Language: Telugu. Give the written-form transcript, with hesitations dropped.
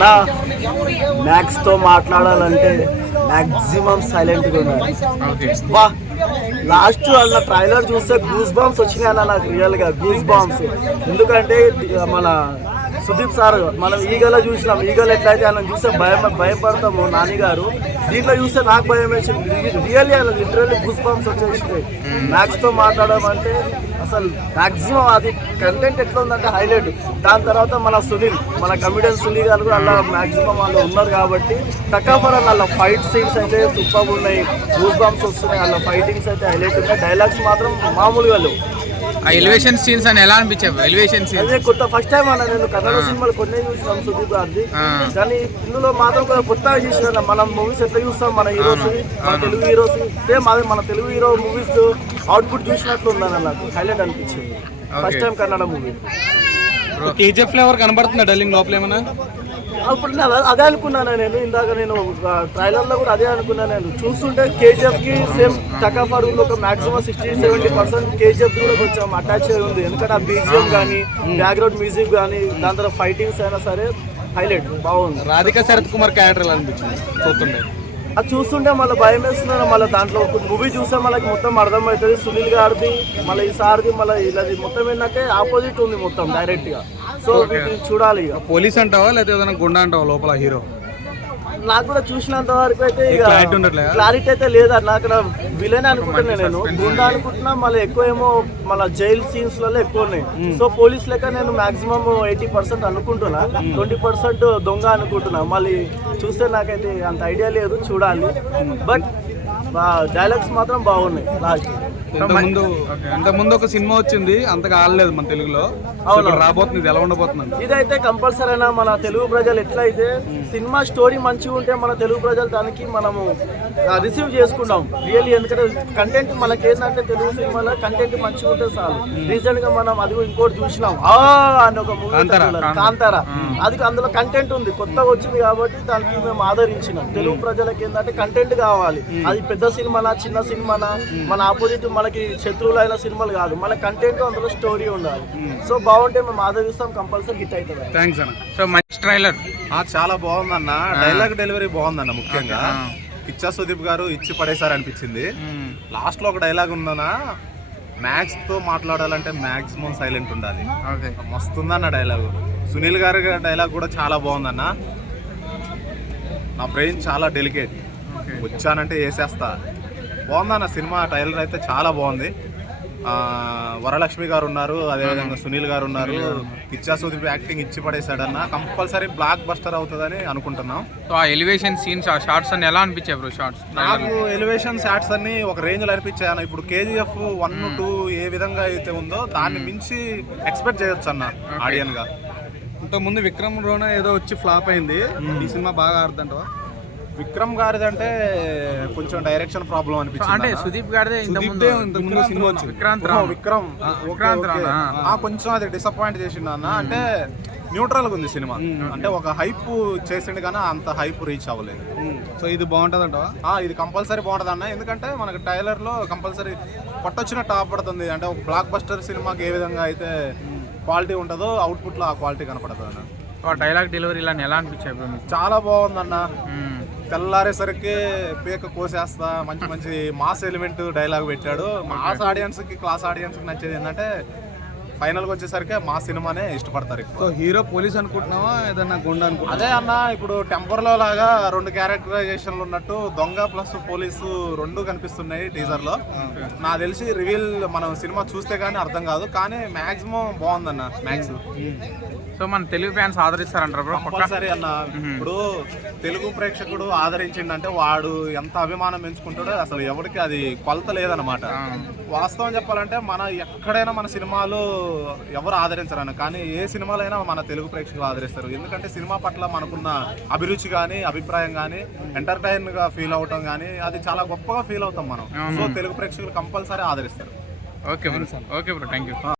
నా మ్యాక్స్తో మాట్లాడాలంటే మ్యాక్సిమం సైలెంట్గా ఉండాలి. వా లాస్ట్ వాళ్ళ ట్రైలర్ చూస్తే గూస్ బాంబ్స్ వచ్చినాయి అన్న, నాకు రియల్గా గూస్ బాంబ్స్. ఎందుకంటే మన సుదీప్ సార్ మనం ఈగలో చూసినాం, ఈగలు ఎట్లయితే ఆయన చూస్తే భయపడతాము నాని గారు, దీంట్లో చూస్తే నాకు భయం వేసింది. రియల్లీ అలా లిటరల్లీ గూస్ బాంబ్స్ వచ్చేసినాయి. మ్యాక్స్తో మాట్లాడడం అంటే అసలు మ్యాక్సిమం అది కంటెంట్ ఎట్లా ఉందంటే హైలైట్. దాని తర్వాత మన సునీల్, మన కమిడియన్ సునీల్ గారు కూడా అలా మ్యాక్సిమం వాళ్ళు ఉన్నారు కాబట్టి టకాఫర్ వాళ్ళ ఫైట్ సీన్స్ అయితే సూపర్గా ఉన్నాయి, గూస్ బాంబ్స్ వస్తున్నాయి, వాళ్ళ ఫైటింగ్స్ అయితే హైలైట్ ఉన్నాయి. డైలాగ్స్ మాత్రం మామూలుగా లేవు. ఆ ఎలివేషన్ సీన్స్ అని ఎలా అనిపించావు? ఎలివేషన్ సీన్స్ అదే కొత్త ఫస్ట్ టైం అన్న నేను కన్నడ సినిమాలు కొన్ని చూసినాను సుదీప్ గారిది, కానీ ఇందులో మాత్రం కొంచెం కొత్తగా చూసిన. మనం మూవీస్ ఎట్లా చూస్తాం మన హీరోస్, మన తెలుగు హీరోస్ సేమ్ అదే మన తెలుగు హీరో మూవీస్ అవుట్పుట్ చూసినట్లు ఉందని నాకు హైలైట్ అనిపించింది. First time Kannada movie. KGF flavour కనబడుతుందా డల్లింగ్ లోపల ఏమన్నా? అప్పుడు నేను అదే అనుకున్నాను, నేను ఇందాక నేను ట్రైలర్లో కూడా అదే అనుకున్నాను. నేను చూస్తుంటే కేజీఎఫ్కి సేమ్ టకాఫర్ ఒక మాక్సిమం 60-70% కేజీఎఫ్ కూడా కొంచెం అటాచ్ అయి ఉంది. ఎందుకంటే ఆ బీజిఎం కానీ బ్యాక్గ్రౌండ్ మ్యూజిక్ కానీ దాని తర్వాత ఫైటింగ్స్ అయినా సరే హైలైట్ బాగుంది. రాధికా శరత్ కుమార్ క్యారెక్టర్ ఎలా అనిపించింది చూస్తుండే? అది చూస్తుంటే మళ్ళీ భయం వేస్తున్నాను. మళ్ళీ దాంట్లో ఒక మూవీ చూస్తే మనకి మొత్తం అర్థమవుతుంది. సునీల్ గారిది మళ్ళీ ఈ సార్ది మళ్ళీ ఇలాది మొత్తం ఏంటంటే ఆపోజిట్ ఉంది మొత్తం డైరెక్ట్గా. సో చూడాలి. ఇక పోలీస్ అంటావా లేదా ఏదైనా గుండా అంటావా లోపల హీరో? నాకు కూడా చూసినంత వరకు అయితే ఇక క్లారిటీ అయితే లేదా. నాకు విలన్ అనుకుంటున్నా, నేను గుండా అనుకుంటున్నా. మళ్ళీ ఎక్కువ ఏమో మన జైల్ సీన్స్ లలో ఎక్కువ ఉన్నాయి. సో పోలీస్ లెక్క నేను మాక్సిమం 80% అనుకుంటున్నా, 20% దొంగ అనుకుంటున్నా. మళ్ళీ చూస్తే నాకైతే అంత ఐడియా లేదు, చూడాలి. బట్ డైలాగ్స్ మాత్రం బాగున్నాయి. లాస్ట్ ఇంతకుముందు ఒక సినిమా వచ్చింది, అంతగా ఆడలేదు మన తెలుగులో. రాబోతుంది, ఎలా ఉండబోతుంది? ఇదైతే కంపల్సరీ అయినా మన తెలుగు ప్రజలు ఎట్లయితే సినిమా స్టోరీ మంచిగా ఉంటే మన తెలుగు ప్రజలు దానికి మనము రిసీవ్ చేసుకుంటాం రియల్లీ. ఎందుకంటే కంటెంట్ మనకి ఏంటంటే తెలుగు సినిమాలో కంటెంట్ మంచిగా ఉంటే చాలు. రీసెంట్ గా మనం అది ఇంకోటి చూసినాం అని ఒక మూవీ కాంతారా, అది అందులో కంటెంట్ ఉంది, కొత్తగా వచ్చింది కాబట్టి దానికి మేము ఆదరించినాం. తెలుగు ప్రజలకి ఏంటంటే కంటెంట్ కావాలి. అది పెద్ద సినిమానా చిన్న సినిమానా మన ఆపోజిట్ మనకి శత్రువులైన సినిమాలు కాదు, మన కంటెంట్ అందులో స్టోరీ ఉండాలి. సో బాగుంటే మేము ఆదరిస్తాం, కంపల్సరీ హిట్ అవుతుంది. థ్యాంక్స్ అన్న. సో మంచి ట్రైలర్ చాలా బాగుందన్న, డైలాగ్ డెలివరీ బాగుందన్న. ముఖ్యంగా కిచ్చా సుదీప్ గారు ఇచ్చి పడేసారు అనిపించింది. లాస్ట్ లో ఒక డైలాగ్ ఉందన్న, మ్యాక్స్ తో మాట్లాడాలంటే మాక్సిమం సైలెంట్ ఉండాలి. మస్తుందన్న డైలాగ్. సునీల్ గారి డైలాగ్ కూడా చాలా బాగుందన్న. నా బ్రెయిన్ చాలా డెలికేట్, వచ్చానంటే వేసేస్తా. బాగుందన్న సినిమా. ట్రైలర్ అయితే చాలా బాగుంది. వరలక్ష్మి గారు ఉన్నారు, అదేవిధంగా సునీల్ గారు ఉన్నారు. కిచ్చా సుదీప్ యాక్టింగ్ ఇచ్చి పడేసాడన్న. కంపల్సరీ బ్లాక్ బస్టర్ అవుతుందని అనుకుంటున్నాం. సో ఆ ఎలివేషన్ సీన్స్, ఆ షార్ట్స్ అన్ని ఎలా అనిపించాయి బ్రో? షార్ట్స్ నాకు ఎలివేషన్ షార్ట్స్ అన్ని ఒక రేంజ్ లో అనిపించాయి. ఇప్పుడు కేజీఎఫ్ 1, 2 ఏ విధంగా అయితే ఉందో దాన్ని మించి ఎక్స్పెక్ట్ చేయొచ్చు అన్న ఆడియన్ గా. ఇంతకుముందు విక్రమ్ రోనా ఏదో వచ్చి ఫ్లాప్ అయింది, ఈ సినిమా బాగా ఆడుతుంటావా? విక్రమ్ గారిది అంటే కొంచెం డైరెక్షన్ ప్రాబ్లం అనిపించింది. అంటే సుదీప్ గారిదే ఇంతకుముందు సినిమా వచ్చింది విక్రమ్ కొంచెం అది డిసప్పాయింట్ చేసిండు అన్న. అంటే న్యూట్రల్ గా ఉంది సినిమా. అంటే ఒక హైప్ చేసిండు కానీ అంత హైప్ రీచ్ అవ్వలేదు. సో ఇది బాగుంటది అంటావా? ఇది కంపల్సరీ బాగుంటది అన్న. ఎందుకంటే మనకు ట్రైలర్ లో కంపల్సరీ కొట్టొచ్చినట్టు ఆపడుతుంది. అంటే ఒక బ్లాక్ బస్టర్ సినిమాకి ఏ విధంగా అయితే క్వాలిటీ ఉంటుందో అవుట్పుట్ లో ఆ క్వాలిటీ కనపడుతుంది అన్న. డైలాగ్ డెలివరీ ఇలా ఎలా అనిపించాయి బ్రో? చాలా బాగుందన్న. తెల్లారేసరికి పేక కోసేస్తా, మంచి మంచి మాస్ ఎలిమెంట్ డైలాగ్ పెట్టాడు. మాస్ ఆడియన్స్ కి క్లాస్ ఆడియన్స్ కి నచ్చేది ఏంటంటే ఫైనల్ గా వచ్చేసరికి మా సినిమానే ఇష్టపడతారు. హీరో పోలీస్ అనుకుంటున్నావా ఏదన్నా గుండా అనుకుంటున్నా? అదే అన్న, ఇప్పుడు టెంపర్ లో లాగా 2 క్యారెక్టరైజేషన్లు ఉన్నట్టు దొంగ ప్లస్ పోలీసు 2 కనిపిస్తున్నాయి టీజర్ లో. నాకు తెలిసి రివీల్ మనం సినిమా చూస్తే గానీ అర్థం కాదు, కానీ మాక్సిమం బాగుందన్న. మాక్సిమం సో మన తెలుగు ఫ్యాన్స్ ఆదరిస్తారంటారు బ్రో? కంపల్సరీ అన్న. ఇప్పుడు తెలుగు ప్రేక్షకుడు ఆదరించిందంటే వాడు ఎంత అభిమానం పెంచుకుంటాడో అసలు ఎవరికి అది కొలత లేదనమాట. వాస్తవం చెప్పాలంటే మన ఎక్కడైనా మన సినిమాలు ఎవరు ఆదరించరన్న, కానీ ఏ సినిమాలో అయినా మన తెలుగు ప్రేక్షకులు ఆదరిస్తారు. ఎందుకంటే సినిమా పట్ల మనకున్న అభిరుచి కానీ అభిప్రాయం కానీ ఎంటర్టైన్ గా ఫీల్ అవటం కానీ అది చాలా గొప్పగా ఫీల్ అవుతాం మనం. సో తెలుగు ప్రేక్షకులు కంపల్సరీ ఆదరిస్తారు. Okay bro, thank you.